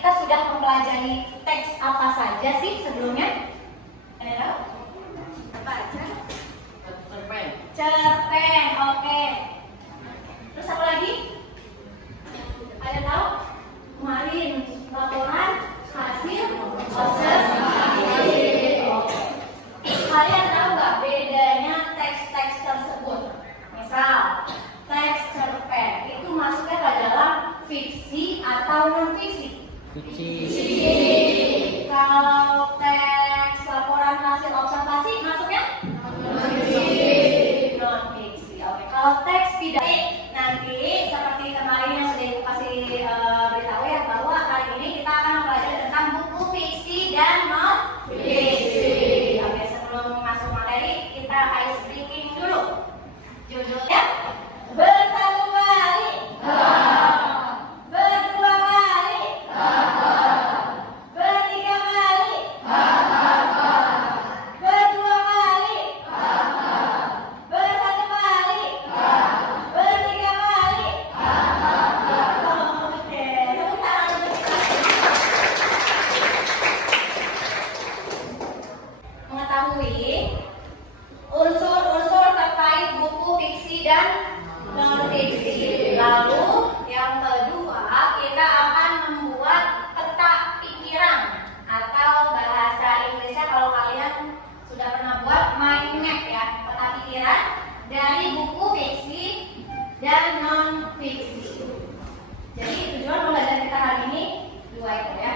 kita sudah mempelajari teks apa saja sih sebelumnya? Ada tahu? Apa aja? Cerpen. Cerpen, oke. Terus apa lagi? Ada tahu? Kemarin laporan hasil observasi. Oke. Kalian tahu nggak bedanya teks-teks tersebut? Misal, teks cerpen itu masuknya ke dalam fiksi atau non fiksi? Fiksi. Kalau teks laporan hasil observasi masuknya? Non fiksi. Oke. Kalau teks pidato nanti seperti kemarin yang sudah Ibu kasih beritahu ya, bahwa kali ini kita akan mempelajari tentang buku fiksi dan non fiksi. Oke, sebelum masuk materi kita ice breaking dulu. Judulnya bersatu kali, berdua kali, bertiga kali, berdua kali, bersatu kali, bertiga kali. Oke, tepuk tangan untuk kita. Mengetahui unsur-unsur terkait buku fiksi dan non fiksi. Lalu yang kedua, kita akan membuat peta pikiran atau bahasa Inggrisnya kalau kalian sudah pernah buat mind map ya, peta pikiran dari buku fiksi dan non fiksi. Jadi tujuan pembelajaran kita hari ini dua itu ya.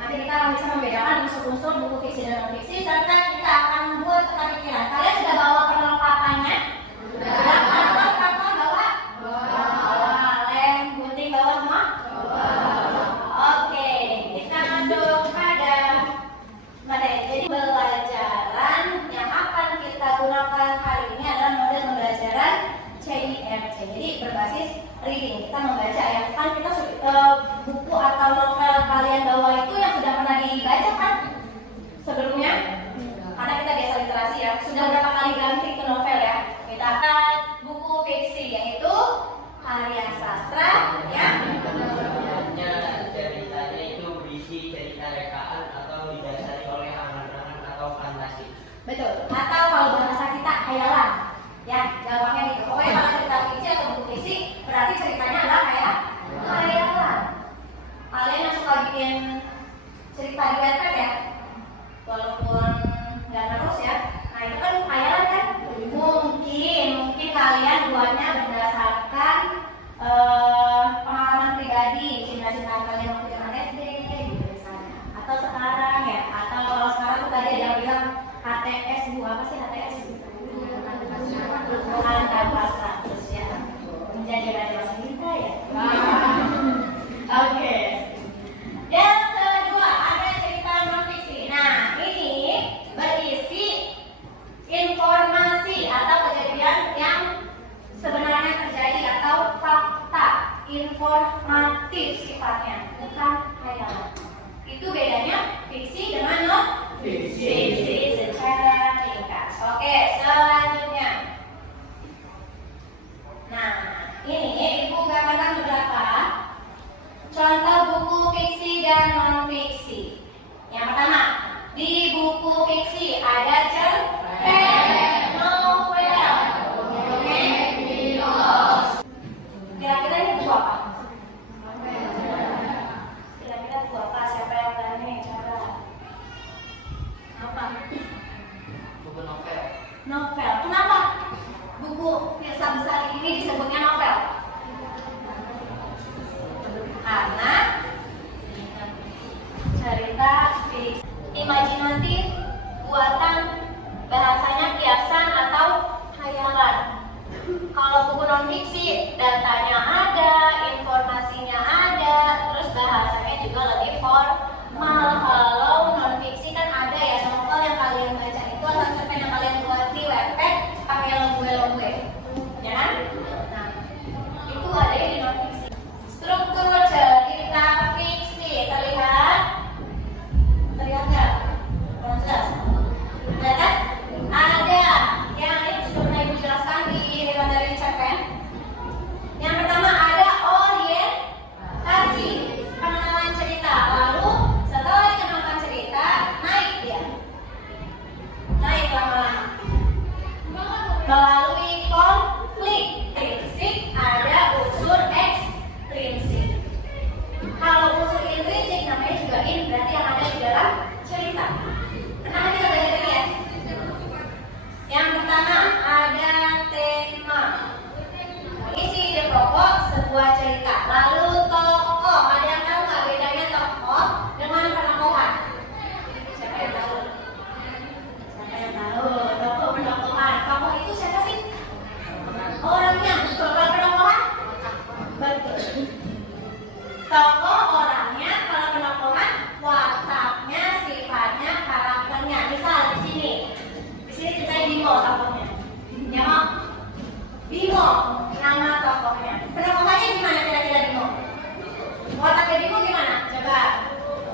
Nanti kita akan bisa membedakan unsur-unsur buku fiksi dan non fiksi serta kita akan membuat peta pikiran. Kalian sudah bawa perlengkapannya? Sudah. Karton bawa? Bawa. Lem gunting bawa semua? Oke, kita masuk pada materi. Jadi pembelajaran yang akan kita gunakan hari ini adalah model pembelajaran CIRC. Jadi berbasis reading. Kita membaca ya. Kan kita buku atau novel kalian bawa itu yang sudah pernah dibaca kan sebelumnya? Karena kita biasa literasi ya. Sudah berapa kali ganti ke novel ya? Kita akan buku fiksi yaitu karya sastra ya. Ceritanya itu berisi cerita rekaan atau didasari oleh angan-angan atau fantasi. Betul. Atau kalau bahasa kita khayalan. Ya, gampangnya gitu. Pokoknya kalau cerita fiksi atau buku fiksi berarti ceritanya adalah kayak khayalan. Kalian yang suka bikin cerita di Wattpad ya, walaupun nggak terus ya. Nah itu kan khayalan kan. Mungkin kalian buatnya berdasarkan pengalaman pribadi, cinta-cintaan kalian waktu zaman SD gitu misalnya. Atau sekarang ya. Atau kalau sekarang tuh tadi ada yang bilang HTS Bu, apa sih HTS? Bukan tanpa status ya. Menjadi radio cinta ya. Oke. Yang kedua ada cerita non fiksi. Nah ini berisi informasi atau kejadian yang sebenarnya terjadi atau fakta informatif sifatnya, bukan khayalan. Itu bedanya fiksi dengan non fiksi secara ringkas. Oke, selanjutnya. Nah, ini Ibu gambarkan beberapa contoh buku fiksi dan non fiksi. Yang pertama, di buku fiksi ada cerpen, novel, kira-kira ini buku apa? Kira-kira buku apa? Siapa yang berani coba? Apa? Buku novel. Novel. Kenapa buku besar ini disebutnya novel? Karena cerita fiksi imajinatif, buatan, bahasanya kiasan atau khayalan. Kalau buku non fiksi, datanya ada, informasinya ada, terus bahasanya juga lebih formal. Kalau non fiksi kan ada ya, novel yang kalian baca itu atau cerpen yang kalian buat di Wattpad pakai logo-logo, ya kan? Nah, melalui konflik. Intrinsik ada unsur ekstrinsik. Kalau unsur intrinsik namanya juga in, berarti yang ada di dalam cerita. Pernah kita belajar ini ya? Yang pertama ada tema. Isi ide pokok sebuah cerita. Lalu tokoh. Ada yang tahu nggak bedanya tokoh dengan penokohan? Siapa yang tahu? Siapa yang tahu? Tokoh penokohan. Tokoh itu siapa sih? Orangnya. Kalau penokohan? Betul. Tokoh orangnya, kalau penokohan wataknya, sifatnya, karakternya. Misal di sini kita Bimo tokohnya. Ya Om? Bimo nama tokohnya. Penokohannya gimana kira-kira Bimo? Wataknya Bimo gimana? Coba.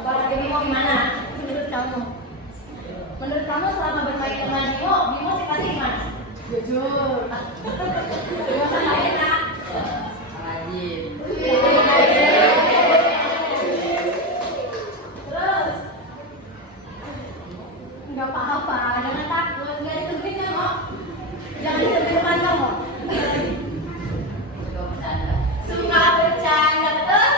Wataknya Bimo gimana? Menurut kamu? Menurut kamu selama bermain dengan Bimo, Bimo sifatnya gimana? Jujur. Gak usah enak. Rajin. Terus nggak apa-apa, jangan takut, nggak ditungguin ya Mo. Jangan ditungguin depan kamu. Suka bercanda, betul?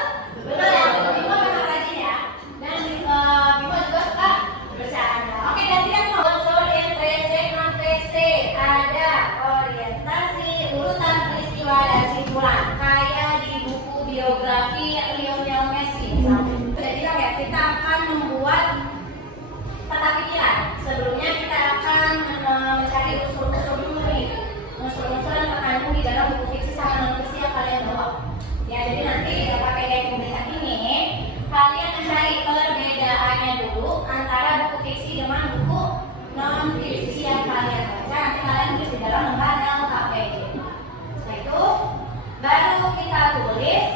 Betul ya? Bimo memang rajin ya. Dan Bimo juga suka bercanda. Oke, gantian Mo. Unsur intrinsik, non-fiksik. Ada orientasi, urutan peristiwa dan simpulan. Kayak di buku biografi Lionel Messi. Jadi kita akan membuat tata pikiran. Sebelumnya kita akan mencari unsur-unsur dulu nih, unsur-unsur yang terkandung di dalam buku fiksi sama non-fiksi yang kalian bawa. Ya, jadi nanti dapat PDF pemilihan ini, kalian mencari perbedaannya dulu antara buku fiksi dengan buku non-fiksi yang kalian baca. Nanti kalian tulis di dalam lembar LKPD. Setelah itu, baru kita tulis,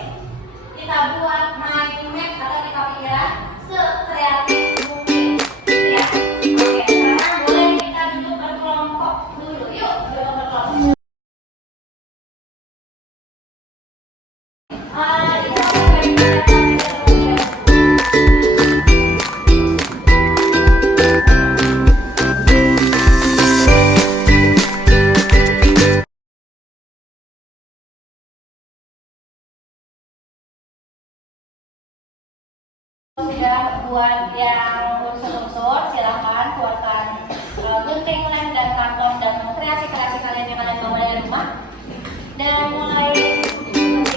kita buat mind map atau peta pikiran sekreatif mungkin. Ya, oke. Sekarang boleh kita duduk berkelompok dulu. Yuk, duduk berkelompok. Sudah buat yang unsur-unsur, silakan buatkan gunting, lem, dan karton dan kreasi-kreasi kalian yang kalian bawa dari rumah. Dan mulai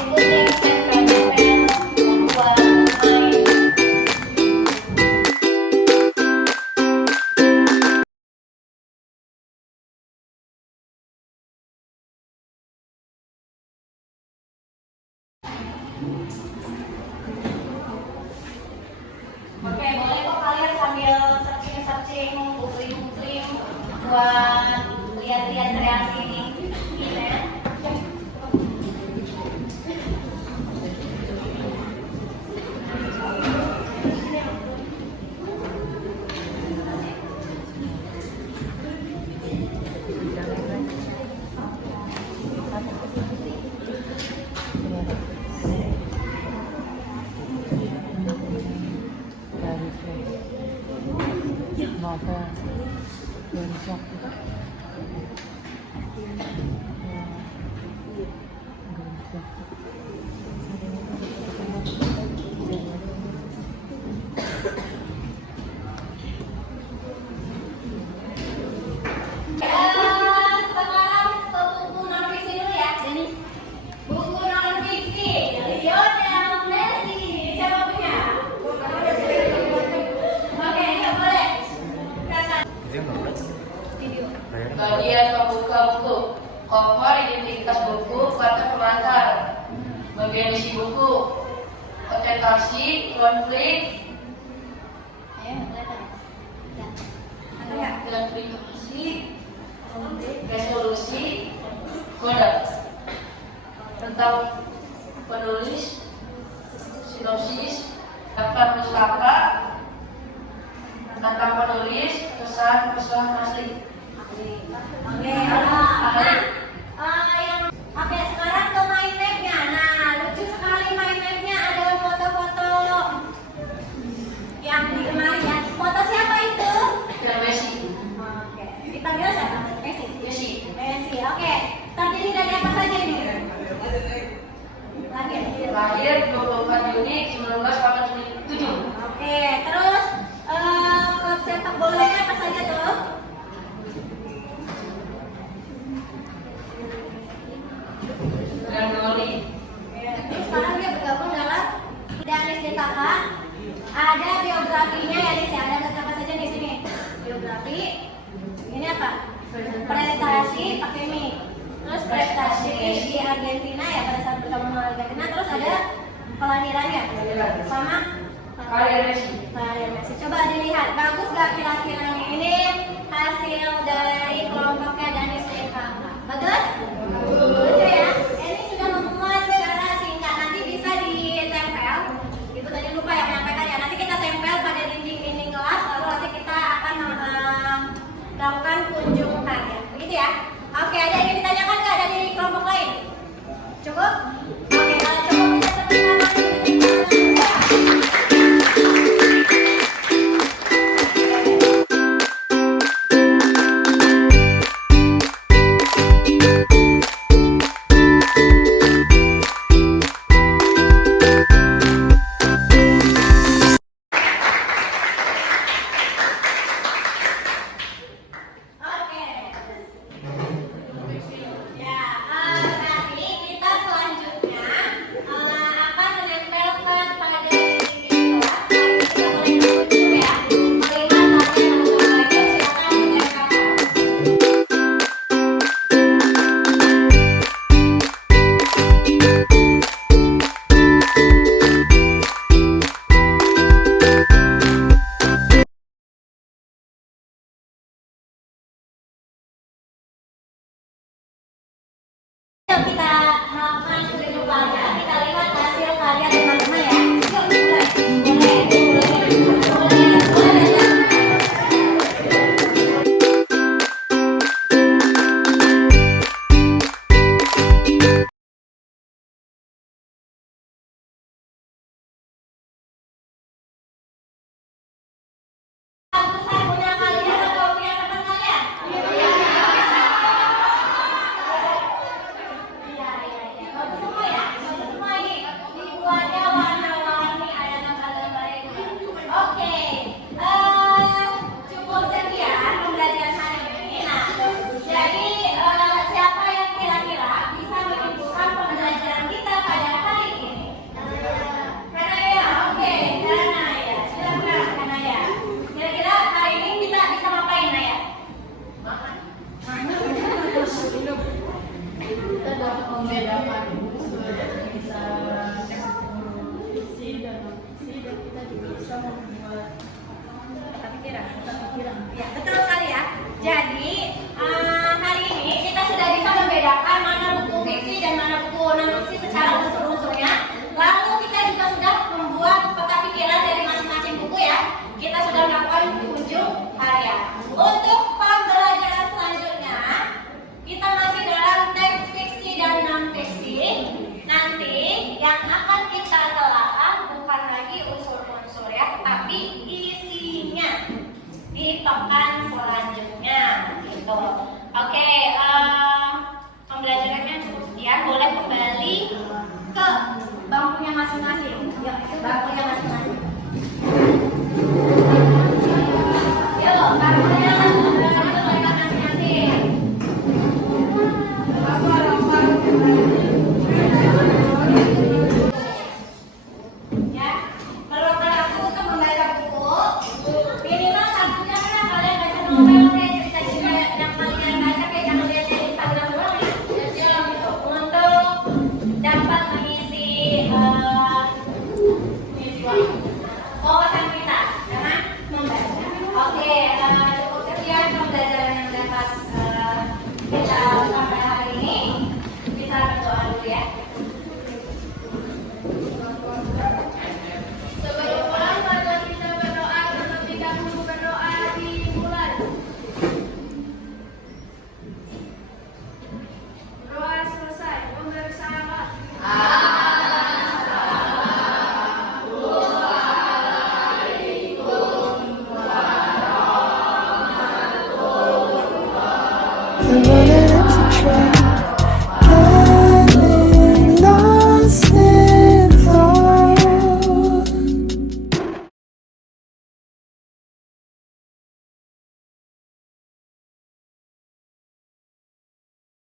gunting, lem, pen, membuat main. Oke, boleh kok kalian sambil searching, googling buat lihat-lihat kreasi ini ya. Novel dari siapa? Sekarang ke buku non-fiksi dulu ya. Buku non-fiksi dari Lionel Messi. Siapa punya? Oke, ya boleh. Bagian pembuka buku, cover identitas buku, kata pengantar, bagian isi buku, orientasi, konflik, aplikasi, resolusi, kode tentang penulis, sinopsis, daftar pustaka, tentang penulis, pesan asli. Oke, sekarang ke mind map-nya. Nah, lucu sekali mind map-nya, ada foto-foto yang digemari ya. Foto siapa itu? Dan Messi. Oke, dipanggil siapa? Messi. Messi. Messi Argentina ya, pada saat bertemu dengan Argentina. Terus ada kelahirannya sama Lionel Messi. Lionel Messi. Coba dilihat, bagus gak kira-kiranya? Ini hasil dari kelompoknya Danis DKK. Bagus? Lucu ya? Ini sudah memuat secara singkat, nanti bisa ditempel. Itu tadi lupa ya menyampaikan ya. Nanti kita tempel pada dinding-dinding kelas, lalu nanti kita akan melakukan kunjung harian. Begitu ya? Oke, ada yang ditanyakan nggak dari kelompok lain? Cukup? Oke, kalau cukup kita sebentar lagi. Kita